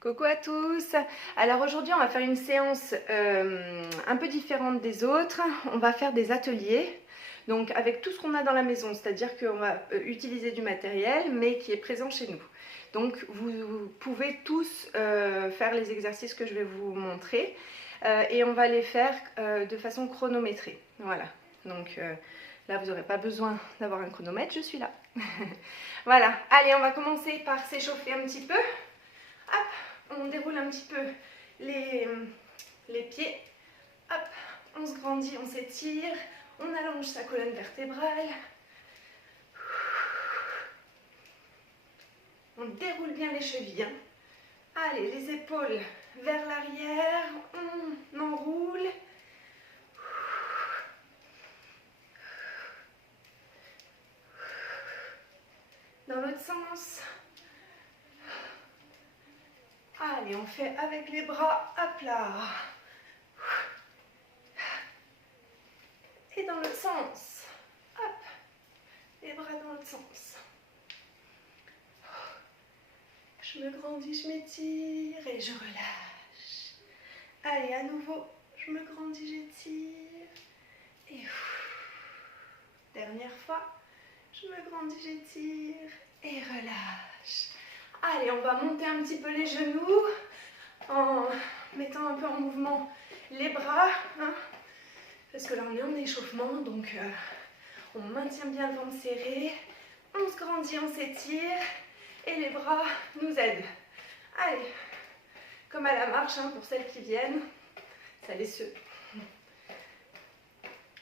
Coucou à tous. Alors aujourd'hui on va faire une séance un peu différente des autres. On va faire des ateliers, donc avec tout ce qu'on a dans la maison, c'est-à-dire qu'on va utiliser du matériel mais qui est présent chez nous. Donc vous pouvez tous faire les exercices que je vais vous montrer et on va les faire de façon chronométrée. Voilà, donc là vous n'aurez pas besoin d'avoir un chronomètre, je suis là. Voilà, allez on va commencer par s'échauffer un petit peu. Hop, on déroule un petit peu les pieds. Hop, on se grandit, on s'étire. On allonge sa colonne vertébrale. On déroule bien les chevilles. Allez, les épaules vers l'arrière. On enroule. Dans l'autre sens. Allez, on fait avec les bras à plat. Et dans l'autre sens. Hop. Les bras dans l'autre sens. Je me grandis, je m'étire et je relâche. Allez, à nouveau, je me grandis, j'étire. Et dernière fois, je me grandis, j'étire et relâche. Allez, on va monter un petit peu les genoux en mettant un peu en mouvement les bras. Parce que là, on est en échauffement, donc on maintient bien le ventre serré. On se grandit, on s'étire. Et les bras nous aident. Allez, comme à la marche, pour celles qui viennent, ça les seule.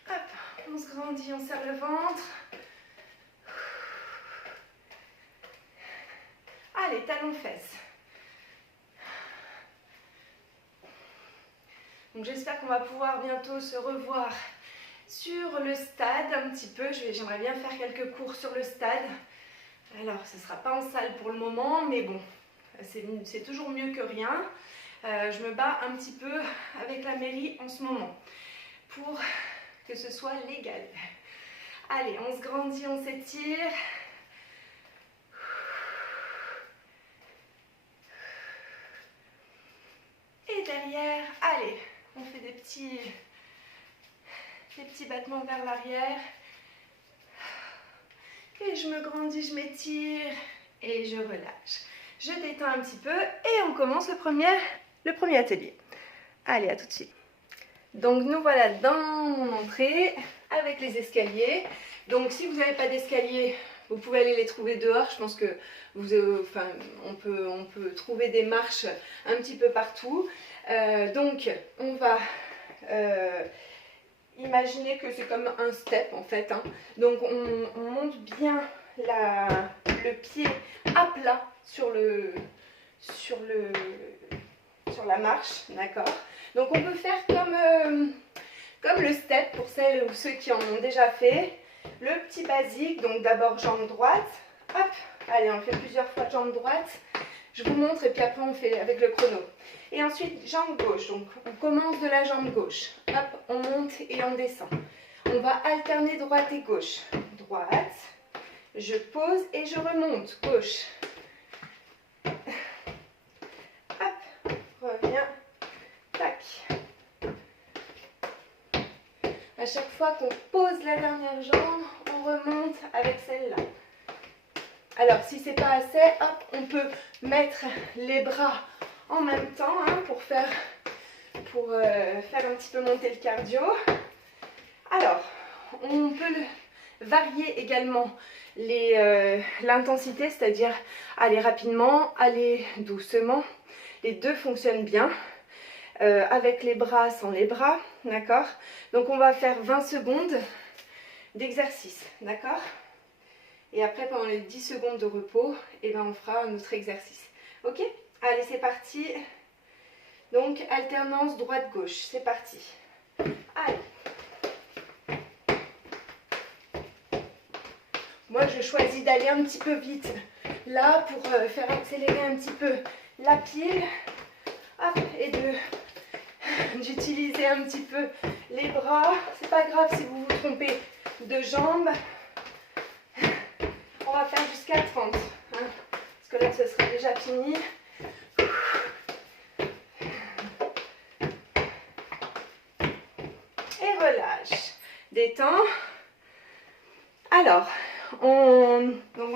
Hop, on se grandit, on serre le ventre. Allez, talons-fesses. Donc j'espère qu'on va pouvoir bientôt se revoir sur le stade un petit peu. J'aimerais bien faire quelques cours sur le stade. Alors, ce ne sera pas en salle pour le moment, mais bon, c'est toujours mieux que rien. Je me bats un petit peu avec la mairie en ce moment pour que ce soit légal. Allez, on se grandit, on s'étire. Et derrière, allez, on fait des petits battements vers l'arrière. Et je me grandis, je m'étire et je relâche. Je détends un petit peu et on commence le premier atelier. Allez, à tout de suite. Donc nous voilà dans mon entrée avec les escaliers. Donc si vous n'avez pas d'escalier, vous pouvez aller les trouver dehors. Je pense que on peut trouver des marches un petit peu partout. Donc on va imaginer que c'est comme un step en fait. Donc on monte bien le pied à plat sur la marche, d'accord. Donc on peut faire comme le step pour celles ou ceux qui en ont déjà fait. Le petit basique, donc d'abord jambe droite. Hop, allez, on fait plusieurs fois jambe droite. Je vous montre et puis après on fait avec le chrono. Et ensuite jambe gauche, donc on commence de la jambe gauche. Hop, on monte et on descend. On va alterner droite et gauche. Droite, je pose et je remonte. Gauche. Hop, reviens. Tac. À chaque fois qu'on pose la dernière jambe, on remonte avec celle-là. Alors, si c'est pas assez, hop, on peut mettre les bras en même temps pour faire un petit peu monter le cardio. Alors, on peut varier également l'intensité, c'est-à-dire aller rapidement, aller doucement. Les deux fonctionnent bien. Avec les bras, sans les bras, d'accord? Donc on va faire 20 secondes d'exercice, d'accord? Et après, pendant les 10 secondes de repos, on fera un autre exercice. Ok? Allez, c'est parti. Donc, alternance droite-gauche. C'est parti. Allez. Moi, je choisis d'aller un petit peu vite là pour faire accélérer un petit peu la pile. Hop, et d'utiliser un petit peu les bras. C'est pas grave si vous vous trompez de jambes. On va faire jusqu'à 30. Parce que là, ce sera déjà fini. détends. Alors, on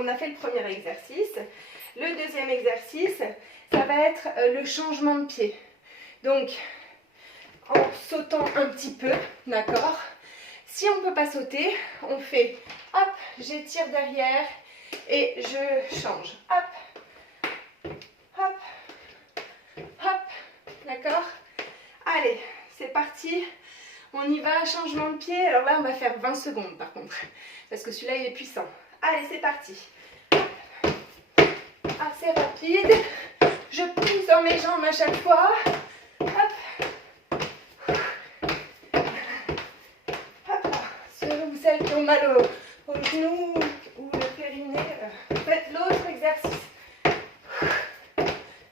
a fait le premier exercice. Le deuxième exercice, ça va être le changement de pied. Donc, en sautant un petit peu, d'accord? Si on ne peut pas sauter, on fait hop, j'étire derrière et je change. Hop, hop, hop, d'accord? Allez, c'est parti. On y va, changement de pied. Alors là, on va faire 20 secondes par contre, parce que celui-là, il est puissant. Allez, c'est parti. Assez rapide. Je pousse dans mes jambes à chaque fois. Hop. Hop là. Ceux ou celles qui ont mal au genou ou le périnée, faites l'autre exercice.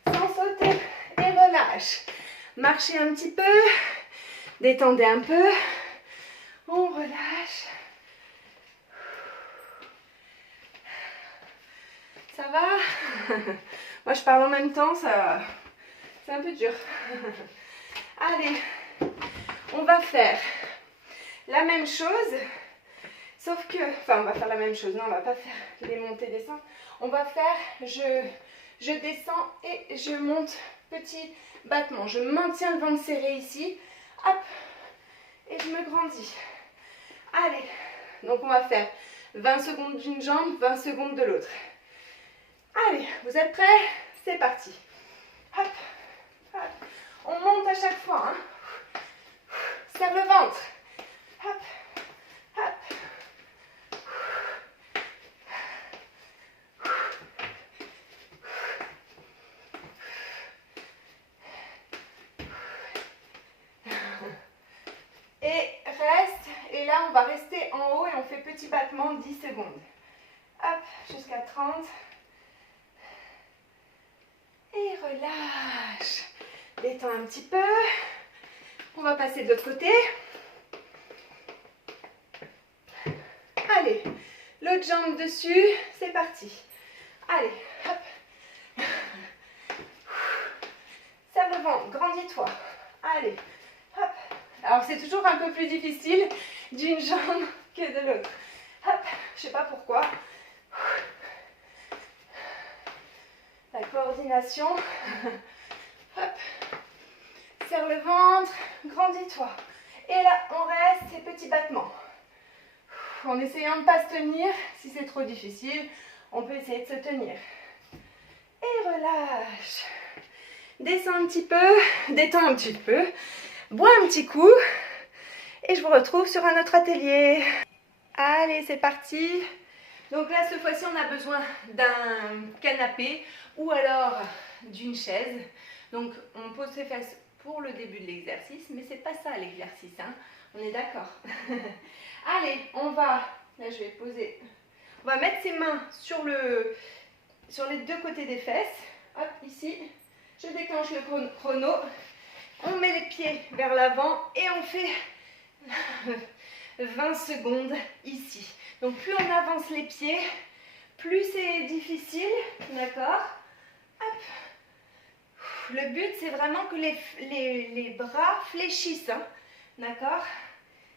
Sans sauter et relâche. Marchez un petit peu. Détendez un peu. On relâche. Ça va? Moi, je parle en même temps, c'est un peu dur. Allez, on va faire la même chose, sauf que... Enfin, on va faire la même chose. Non, on va pas faire les montées, descentes. On va faire, je descends et je monte, petit battement. Je maintiens le ventre serré ici. Hop, et je me grandis. Allez, donc on va faire 20 secondes d'une jambe, 20 secondes de l'autre. Allez, vous êtes prêts? C'est parti. Hop, hop. On monte à chaque fois. Hein. Serre le ventre. Hop, hop. Et reste. Et là, on va rester en haut et on fait petit battement 10 secondes. Hop, jusqu'à 30. Et relâche. Détends un petit peu. On va passer de l'autre côté. Allez, l'autre jambe dessus. C'est parti. Allez, hop. Serre le ventre, grandis-toi. Allez, hop. Alors, c'est toujours un peu plus difficile d'une jambe que de l'autre. Hop, je sais pas pourquoi. La coordination. Hop. Serre le ventre, grandis-toi. Et là, on reste ces petits battements. En essayant de ne pas se tenir, si c'est trop difficile, on peut essayer de se tenir. Et relâche. Descends un petit peu, détends un petit peu, bois un petit coup. Et je vous retrouve sur un autre atelier. Allez, c'est parti. Donc là, cette fois-ci, on a besoin d'un canapé ou alors d'une chaise. Donc, on pose ses fesses pour le début de l'exercice, mais c'est pas ça l'exercice, hein. On est d'accord. Allez, on va, là je vais poser, on va mettre ses mains sur les deux côtés des fesses. Hop, ici, je déclenche le chrono. On met les pieds vers l'avant et on fait 20 secondes ici. Donc plus on avance les pieds, plus c'est difficile, d'accord? Hop. Le but c'est vraiment que les bras fléchissent, hein, d'accord?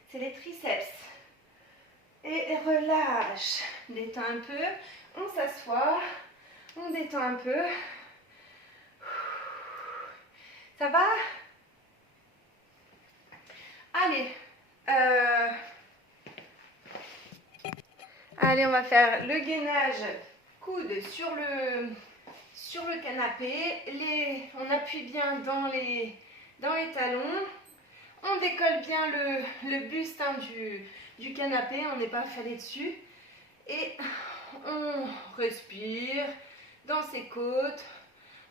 C'est les triceps. Et relâche, détends un peu, on s'assoit, on détend un peu. Ça va? Allez, allez, on va faire le gainage, coude sur le canapé. On appuie bien dans les talons. On décolle bien le buste, hein, du canapé, on n'est pas affalé dessus. Et on respire dans ses côtes.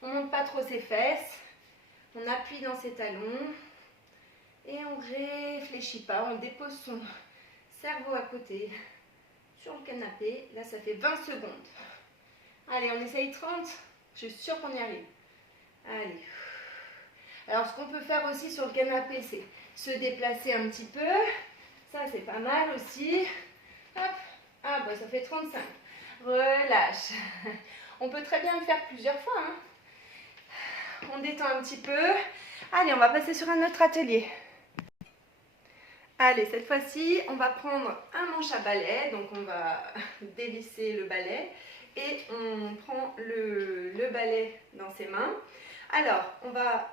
On ne monte pas trop ses fesses. On appuie dans ses talons. Et on ne réfléchit pas, on dépose son cerveau à côté sur le canapé. Là, ça fait 20 secondes. Allez, on essaye 30. Je suis sûre qu'on y arrive. Allez. Alors, ce qu'on peut faire aussi sur le canapé, c'est se déplacer un petit peu. Ça, c'est pas mal aussi. Hop. Ah, bah, ça fait 35. Relâche. On peut très bien le faire plusieurs fois, hein. On détend un petit peu. Allez, on va passer sur un autre atelier. Allez, cette fois-ci, on va prendre un manche à balai, donc on va dévisser le balai et on prend le balai dans ses mains. Alors, on va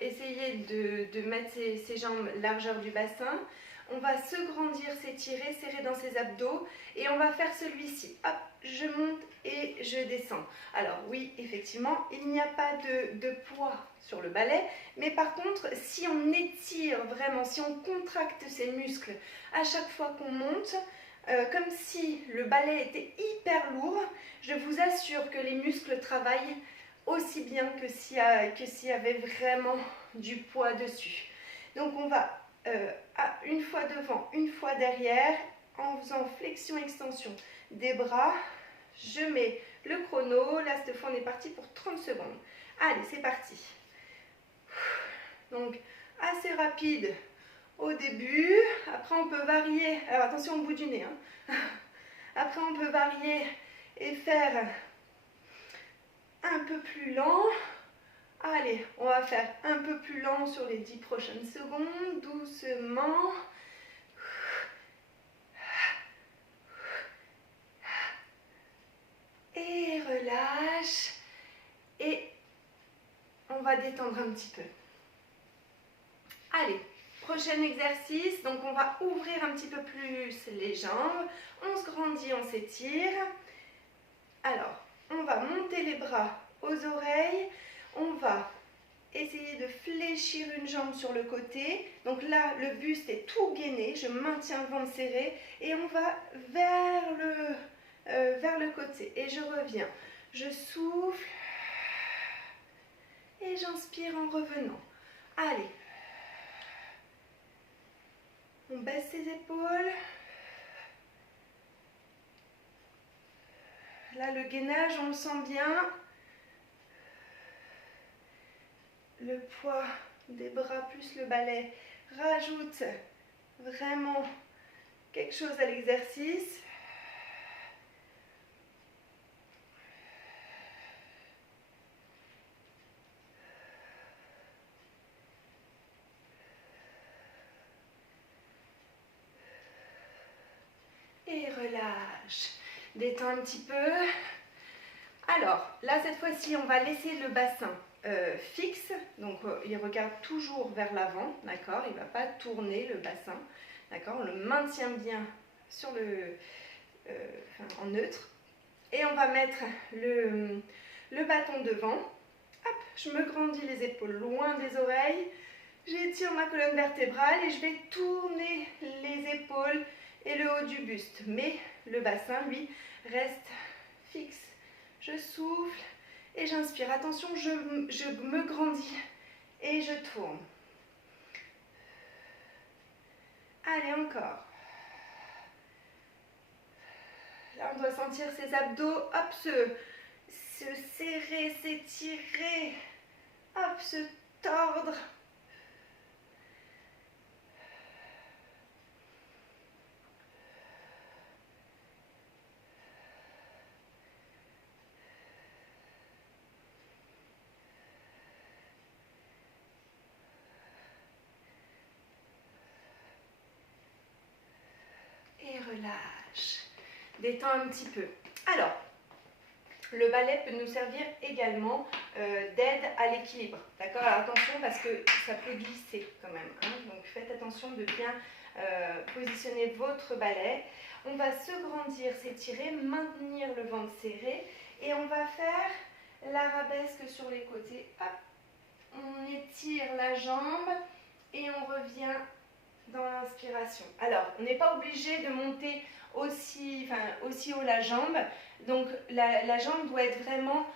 essayer de mettre ses jambes largeur du bassin. On va se grandir, s'étirer, serrer dans ses abdos et on va faire celui-ci. Hop, je monte et je descends. Alors oui, effectivement, il n'y a pas de poids sur le balai, mais par contre, si on étire vraiment, si on contracte ses muscles à chaque fois qu'on monte, comme si le balai était hyper lourd, je vous assure que les muscles travaillent aussi bien que s'il y avait vraiment du poids dessus. Donc on va une fois devant, une fois derrière, en faisant flexion-extension des bras. Je mets le chrono. Là, cette fois, on est parti pour 30 secondes. Allez, c'est parti. Donc, assez rapide au début. Après, on peut varier. Alors, attention au bout du nez. Hein. Après, on peut varier et faire un peu plus lent. Allez, on va faire un peu plus lent sur les 10 prochaines secondes, doucement. Et relâche. Et on va détendre un petit peu. Allez, prochain exercice. Donc, on va ouvrir un petit peu plus les jambes. On se grandit, on s'étire. Alors, on va monter les bras aux oreilles. On va essayer de fléchir une jambe sur le côté. Donc là, le buste est tout gainé. Je maintiens le ventre serré. Et on va vers le côté. Et je reviens. Je souffle. Et j'inspire en revenant. Allez. On baisse ses épaules. Là, le gainage, on le sent bien. Le poids des bras plus le balai rajoute vraiment quelque chose à l'exercice. Et relâche. Détends un petit peu. Alors, là, cette fois-ci, on va laisser le bassin fixe. Donc, il regarde toujours vers l'avant, d'accord? Il ne va pas tourner le bassin, d'accord? On le maintient bien sur en neutre. Et on va mettre le bâton devant. Hop, je me grandis les épaules loin des oreilles. J'étire ma colonne vertébrale et je vais tourner les épaules et le haut du buste. Mais le bassin, lui, reste fixe. Je souffle et j'inspire. Attention, je me grandis et je tourne. Allez, encore. Là, on doit sentir ses abdos, hop, se serrer, s'étirer, hop, se tordre. Et relâche. Détends un petit peu. Alors, le balai peut nous servir également d'aide à l'équilibre. D'accord? Alors attention parce que ça peut glisser quand même. Hein, donc faites attention de bien positionner votre balai. On va se grandir, s'étirer, maintenir le ventre serré. Et on va faire l'arabesque sur les côtés. Hop. On étire la jambe et on revient dans l'inspiration. Alors, on n'est pas obligé de monter aussi haut la jambe. Donc, la jambe doit être vraiment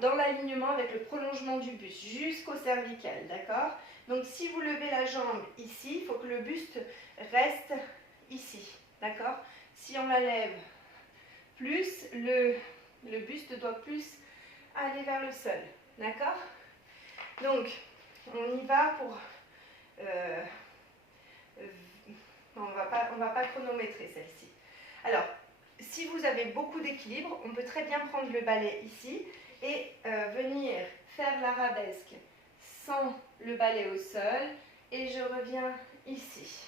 dans l'alignement avec le prolongement du buste, jusqu'au cervical, d'accord? Donc, si vous levez la jambe ici, il faut que le buste reste ici, d'accord? Si on la lève plus, le buste doit plus aller vers le sol, d'accord? Donc, on y va pour... on va pas chronométrer celle-ci. Alors, si vous avez beaucoup d'équilibre, on peut très bien prendre le balai ici et venir faire l'arabesque sans le balai au sol et je reviens ici.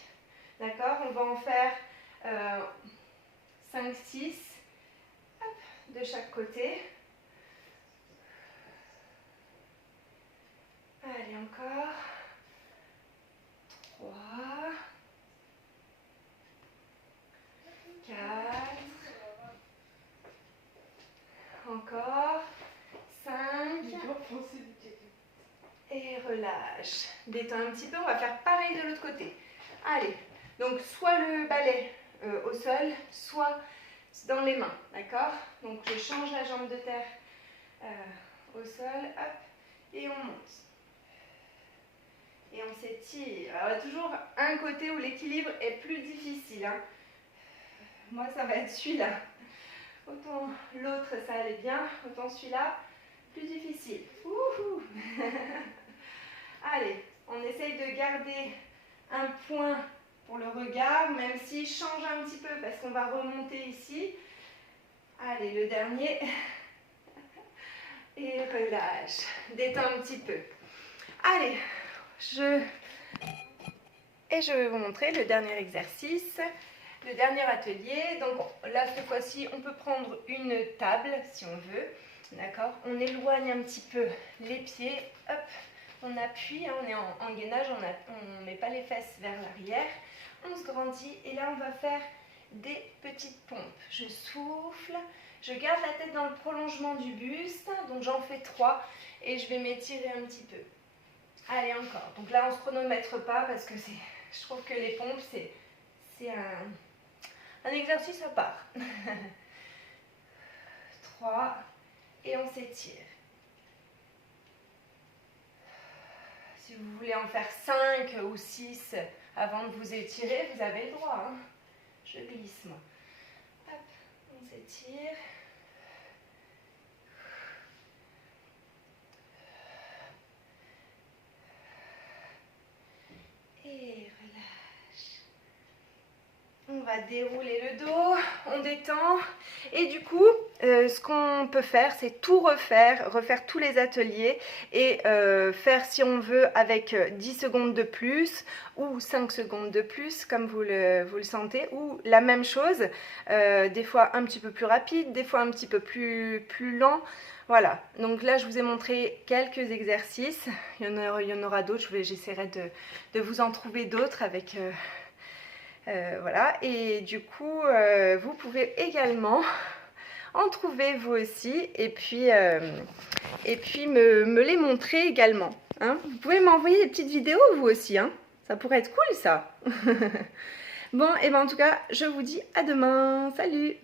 D'accord? On va en faire 5, 6 de chaque côté. Allez, encore. 3, 4, encore 5, et relâche. Détends un petit peu, on va faire pareil de l'autre côté. Allez, donc soit le balai au sol, soit dans les mains, d'accord? Donc je change la jambe de terre au sol, hop, et on monte. Et on s'étire. Alors il y a toujours un côté où l'équilibre est plus difficile, hein. Moi ça va être celui-là. Autant l'autre ça allait bien, autant celui-là plus difficile. Ouhou. Allez, on essaye de garder un point pour le regard, même s'il change un petit peu parce qu'on va remonter ici. Allez, le dernier. Et relâche. Détends un petit peu. Allez, je vais vous montrer le dernier exercice, le dernier atelier. Donc là, cette fois-ci, on peut prendre une table si on veut. D'accord? On éloigne un petit peu les pieds. Hop, on appuie, hein, on est en gainage, on ne met pas les fesses vers l'arrière. On se grandit et là, on va faire des petites pompes. Je souffle, je garde la tête dans le prolongement du buste. Donc j'en fais 3 et je vais m'étirer un petit peu. Allez, encore. Donc là, on ne se chronomètre pas parce que je trouve que les pompes, c'est un exercice à part. 3, et on s'étire. Si vous voulez en faire 5 ou 6 avant de vous étirer, vous avez le droit, hein. Je glisse, moi. Hop, on s'étire. Et relâche. On va dérouler le dos, on détend. Et du coup, ce qu'on peut faire, c'est tout refaire tous les ateliers et faire si on veut avec 10 secondes de plus ou 5 secondes de plus, comme vous le sentez, ou la même chose, des fois un petit peu plus rapide, des fois un petit peu plus lent. Voilà, donc là je vous ai montré quelques exercices, il y en aura d'autres, j'essaierai de vous en trouver d'autres avec... voilà, et du coup, vous pouvez également en trouver vous aussi, et puis me les montrer également, hein. Vous pouvez m'envoyer des petites vidéos vous aussi, hein. Ça pourrait être cool ça. Bon, et ben en tout cas, je vous dis à demain. Salut!